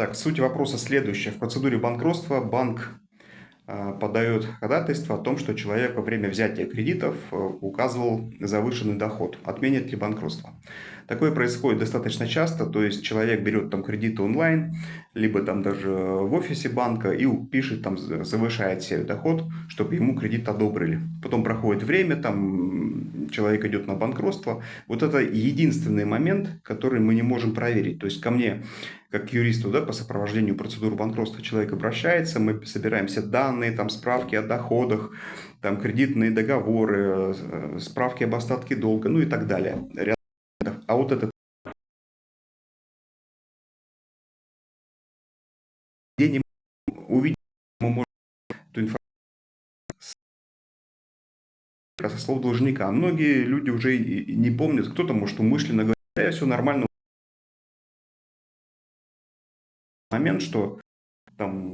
Так, суть вопроса следующая. В процедуре банкротства банк подает ходатайство о том, что человек во время взятия кредитов указывал завышенный доход. Отменит ли банкротство? Такое происходит достаточно часто, то есть человек берет там кредиты онлайн, либо там даже в офисе банка и пишет там, завышает себе доход, чтобы ему кредит одобрили. Потом проходит время, там человек идет на банкротство. Вот это единственный момент, который мы не можем проверить. То есть ко мне, как к юристу, да, по сопровождению процедуры банкротства человек обращается, мы собираем все данные, там справки о доходах, там кредитные договоры, справки об остатке долга, ну и так далее. А вот этот день увидеть мы можем эту информацию со слов должника. А многие люди уже и не помнят, кто-то, может, умышленно говорит, да, все нормально. Момент, что там